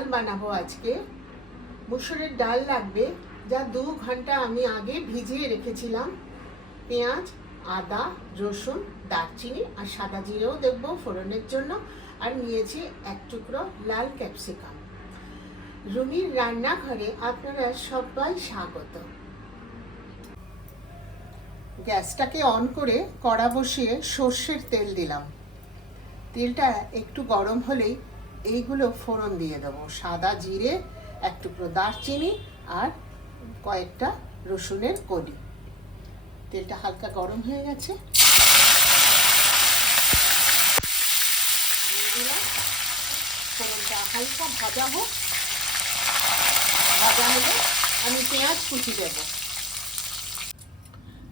ডাল বানাবো আজকে। মুসুরের ডাল লাগবে, যা 2 ঘন্টা আমি আগে ভিজিয়ে রেখেছিলাম। পেঁয়াজ, আদা, রসুন, দারচিনি আর সাদা জিরেও দেবো ফোড়নের জন্য। আর নিয়েছি 1 টুকরো লাল ক্যাপসিকাম। রুমির রান্নাঘরে আপনারা সবাই স্বাগত। গ্যাসটাকে অন করে কড়া বসিয়ে সর্ষের তেল দিলাম। তেলটা একটু গরম হলেই এইগুলো ফোড়ন দিয়ে দেবো। সাদা জিরে, 1 টুকরো দারচিনি আর কয়েকটা রসুনের কলি। তেলটা হালকা গরম হয়ে গেছে, দিয়ে দিলাম। ফোড়নটা হালকা ভাজা হোক, ভাজা হলে আমি পেঁয়াজ কুচি দেব।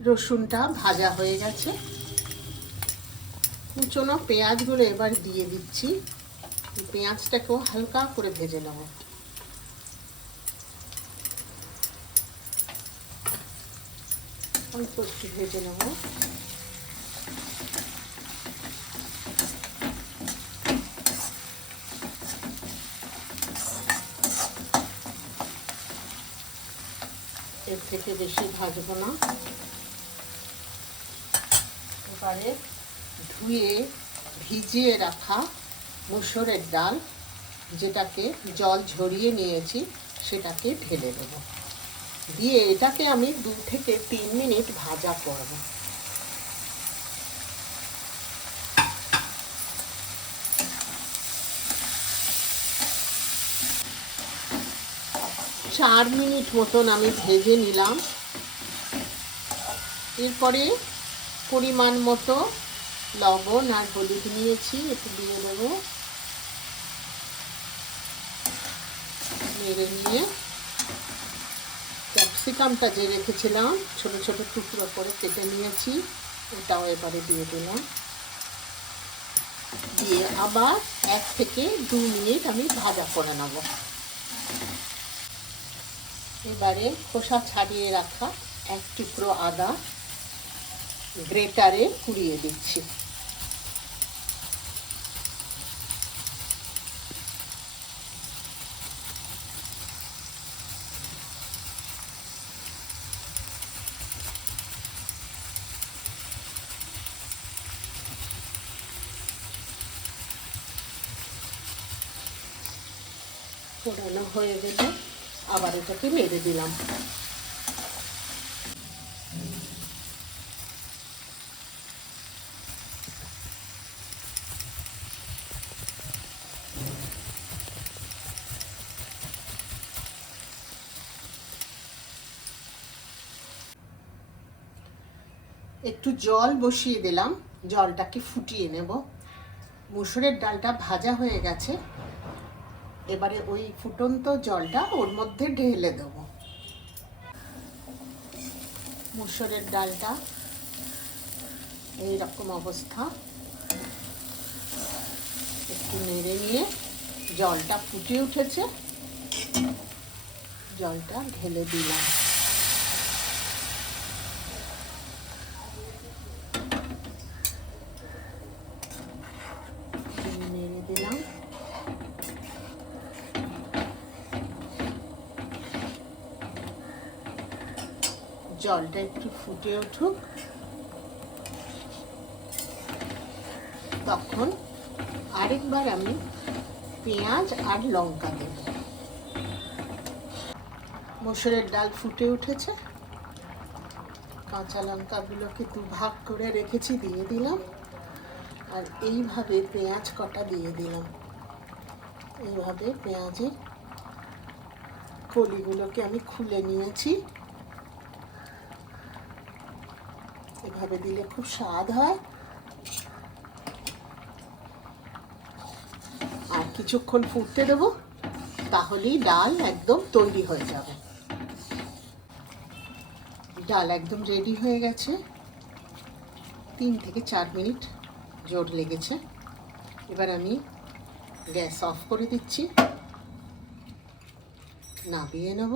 রসুনটা ভাজা হয়ে গেছে, কুচনো পেঁয়াজগুলো এবার দিয়ে দিচ্ছি। পেঁয়াজটাকেও হালকা করে ভেজে নেব। অল্প একটু ভেজে নেব। এর থেকে বেশি ভাজবো না। এবারে ধুয়ে ভিজিয়ে রাখা মুসুরের ডাল, যেটাকে জল ঝরিয়ে নিয়েছি, সেটাকে ঢেলে দেব। দিয়ে এটাকে আমি 2 থেকে 3 মিনিট ভাজা করব। চার মিনিট মতন আমি ভেজে নিলাম। এরপরে পরিমাণ মতো লবণ আর হলুদ নিয়েছি, একটু দিয়ে দেবো। নেড়ে নিয়ে ক্যাপসিকামটা যে রেখেছিলাম ছোট ছোট টুকরো করে কেটে নিয়েছি, ওটাও এবারে দিয়ে দিলাম। দিয়ে আবার 1 থেকে 2 মিনিট আমি ভাজা করে নেব। এবারে খোসা ছাড়িয়ে রাখা 1 টুকরো আদা গ্রেটারে কুড়িয়ে দিচ্ছি। ফোড়ানো হয়ে গেলে আবার এটাকে নেড়ে দিলাম। একটু জল বসিয়ে দিলাম, জলটাকে ফুটিয়ে নেব। মুসুরের ডালটা ভাজা হয়ে গেছে, এবারে ওই ফুটন্ত জলটা ওর মধ্যে ঢেলে দেব। মুসুরের ডালটা এইরকম অবস্থা। একটু নেড়ে নিয়ে জলটা ফুটে উঠেছে, জলটা ঢেলে দিলাম। নেড়ে দিলাম। জলটা একটু ফুটে উঠুক, তখন আরেকবার আমি পেঁয়াজ আর লঙ্কা দেব। মুসুরের ডাল ফুটে উঠেছে, কাঁচা লঙ্কাগুলোকে 2 ভাগ করে রেখেছি, দিয়ে দিলাম। আর এইভাবে পেঁয়াজ কটা দিয়ে দিলাম। এইভাবে পেঁয়াজের কলিগুলোকে আমি খুলে নিয়েছি। এভাবে দিলে খুব স্বাদ হয়। আর কিছুক্ষণ ফুটতে দেবো, তাহলেই ডাল একদম তৈরি হয়ে যাবে। ডাল একদম রেডি হয়ে গেছে। 3 থেকে 4 মিনিট জোর লেগেছে। এবার আমি গ্যাস অফ করে দিচ্ছি, নামিয়ে নেব।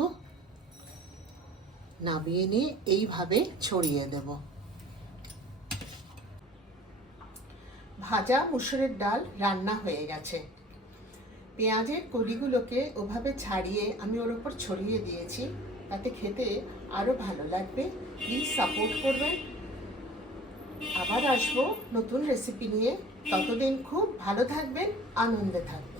নামিয়ে নিয়ে এইভাবে ছড়িয়ে দেব। ভাজা মুসুরের ডাল রান্না হয়ে গেছে। পেঁয়াজের কলিগুলোকে ওভাবে ছাড়িয়ে আমি ওর ওপর ছড়িয়ে দিয়েছি, তাতে খেতে আরও ভালো লাগবে। প্লিজ সাপোর্ট করবেন। আবার আসবো নতুন রেসিপি নিয়ে। ততদিন খুব ভালো থাকবেন, আনন্দে থাকবেন।